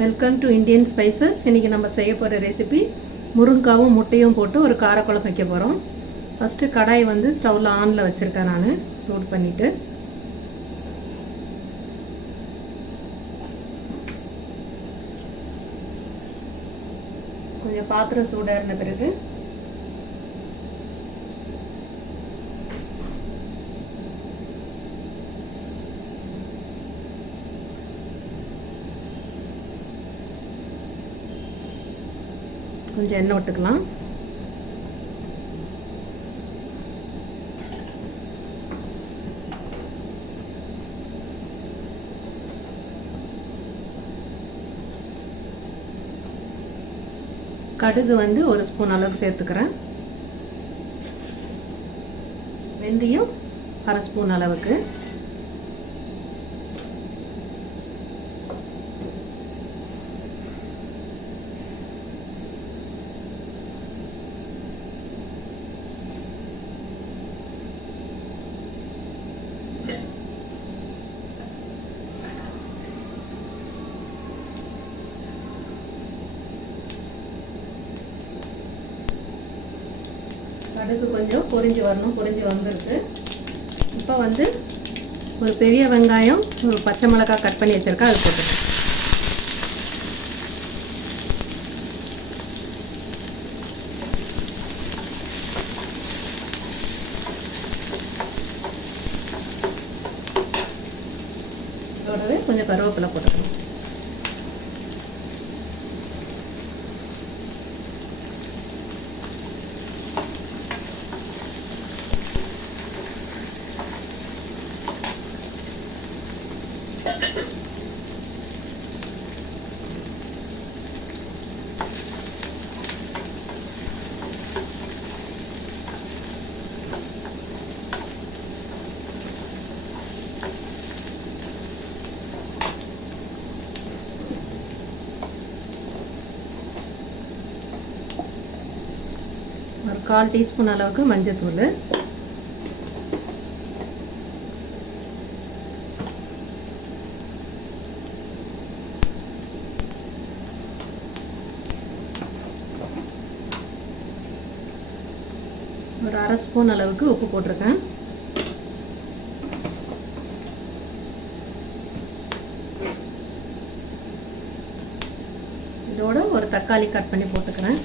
Welcome to Indian spices. இன்றைக்கி நம்ம செய்ய போகிற ரெசிபி முருங்காவும் முட்டையும் போட்டு ஒரு காரக்குழம்பு வைக்க போகிறோம். ஃபஸ்ட்டு கடாய் வந்து ஸ்டவ்வில் ஆனில் வச்சுருக்கேன். நான் சூடு பண்ணிவிட்டு கொஞ்சம் பாத்திரம் சூடாகின பிறகு கொஞ்சம் எண்ணெய் விட்டுக்கலாம். கடுகு வந்து ஒரு ஸ்பூன் அளவுக்கு சேர்த்துக்கிறேன். வெந்தயம் அரை ஸ்பூன் அளவுக்கு, கடுகு கொஞ்சம் பொரிஞ்சு வரணும். பொரிஞ்சு வந்துருக்கு. இப்போ வந்து ஒரு பெரிய வெங்காயம், ஒரு பச்சை மிளகாய் கட் பண்ணி வச்சுருக்கேன், அது போட்டுருக்கேன். இதோடவே கொஞ்சம் கருவேப்பிலை போட்டுக்கணும். ஒரு 1/4 டீஸ்பூன் அளவுக்கு மஞ்சள்தூள், ஒரு அரை ஸ்பூன் அளவுக்கு உப்பு போட்டிருக்கேன். இதோட ஒரு தக்காளி கட் பண்ணி போட்டுக்கிறேன்.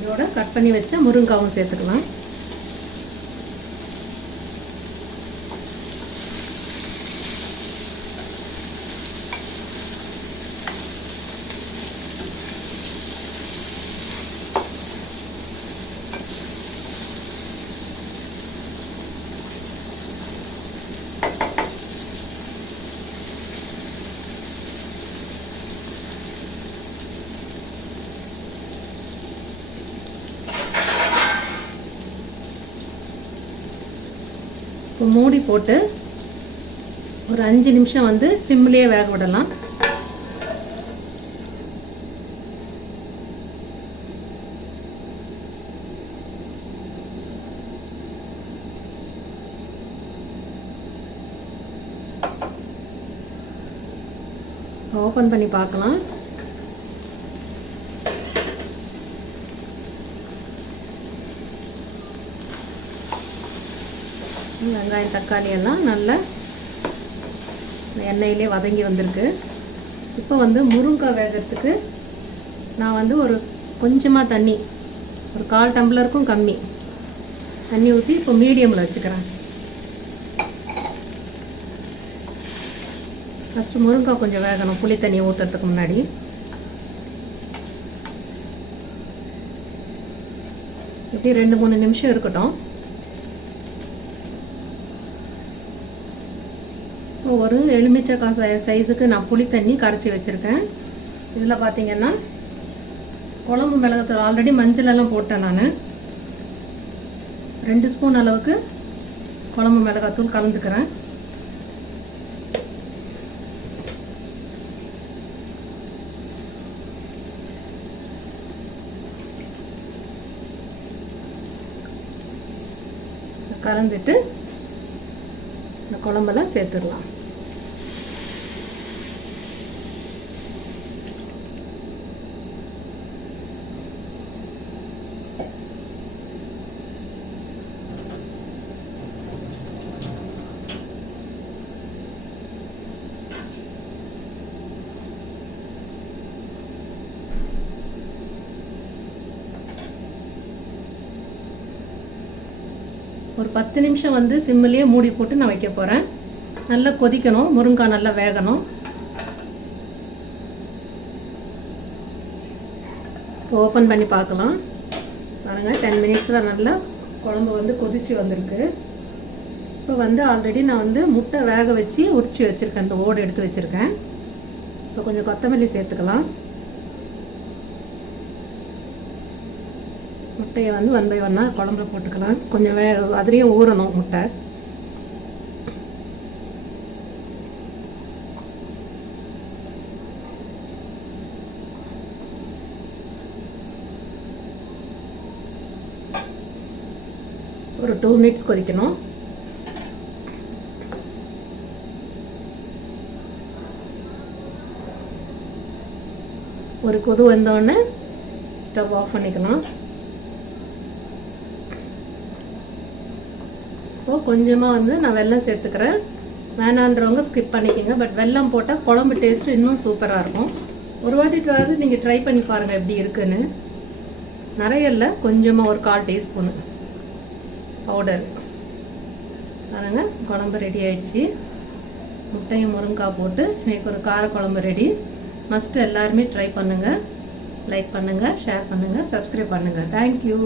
இதோட கட் பண்ணி வச்ச முருங்காவும் சேர்த்துக்கலாம். இப்போ மூடி போட்டு ஒரு 5 நிமிஷம் வந்து சிம்லேயே வேக விடலாம். ஓப்பன் பண்ணி பார்க்கலாம். வெங்காயம் தக்காளி எல்லாம் நல்லா எண்ணெயிலே வதங்கி வந்திருக்கு. இப்போ வந்து முருங்காய் வேகிறதுக்கு நான் வந்து ஒரு கொஞ்சமாக தண்ணி, ஒரு 1/4 டம்ளருக்கும் கம்மி தண்ணி ஊற்றி இப்போ மீடியமில் வச்சுக்கிறேன். ஃபஸ்ட்டு முருங்காய் கொஞ்சம் வேகணும், புளி தண்ணி ஊற்றுறதுக்கு முன்னாடி. இப்படி 2-3 நிமிஷம் இருக்கட்டும். ஒரு எலுமிச்சை சைஸுக்கு நான் புளி தண்ணி கரைச்சி வச்சுருக்கேன். இதில் பார்த்திங்கன்னா குழம்பு மிளகாத்தூள் ஆல்ரெடி மஞ்சள் எல்லாம் போட்டேன் நான். 2 ஸ்பூன் அளவுக்கு குழம்பு மிளகாத்தூள் கலந்துக்கிறேன். கலந்துட்டு இந்த குழம்பெல்லாம் சேர்த்துடலாம். ஒரு 10 நிமிஷம் வந்து சிம்மிலேயே மூடி போட்டு நான் வைக்க போகிறேன். நல்லா கொதிக்கணும், முருங்காய் நல்லா வேகணும். இப்போ ஓப்பன் பண்ணி பார்க்கலாம். பாருங்கள், 10 மினிட்ஸில் நல்லா குழம்பு வந்து கொதிச்சு வந்திருக்கு. இப்போ வந்து ஆல்ரெடி நான் வந்து முட்டை வேக வச்சு உரிச்சு வச்சுருக்கேன். இந்த ஓடு எடுத்து வச்சுருக்கேன். இப்போ கொஞ்சம் கொத்தமல்லி சேர்த்துக்கலாம். முட்டையை வந்து 1 பை 1 குழம்புல போட்டுக்கலாம். கொஞ்சம் அதுலேயும் ஊறணும் முட்டை. ஒரு 2 மினிட்ஸ் கொதிக்கணும். ஒரு கொதி வந்தோடனே ஸ்டவ் ஆஃப் பண்ணிக்கலாம். இப்போது கொஞ்சமாக வந்து நான் வெல்லம் சேர்த்துக்கிறேன். வேணான்றவங்க ஸ்கிப் பண்ணிக்கோங்க. பட் வெல்லம் போட்டால் குழம்பு டேஸ்ட்டு இன்னும் சூப்பராக இருக்கும். ஒரு வாட்டி நீங்கள் ட்ரை பண்ணி பாருங்கள் எப்படி இருக்குன்னு. நிறைய இல்லை, கொஞ்சமாக ஒரு 1/4 டீஸ்பூனு பவுடர். பாருங்கள், குழம்பு ரெடி ஆகிடுச்சு. முட்டையும் முருங்காய் போட்டு இன்றைக்கி ஒரு கார குழம்பு ரெடி. மஸ்ட்டு எல்லாருமே ட்ரை பண்ணுங்கள். லைக் பண்ணுங்கள், ஷேர் பண்ணுங்கள், சப்ஸ்கிரைப் பண்ணுங்கள். தேங்க்யூ.